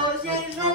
Oh,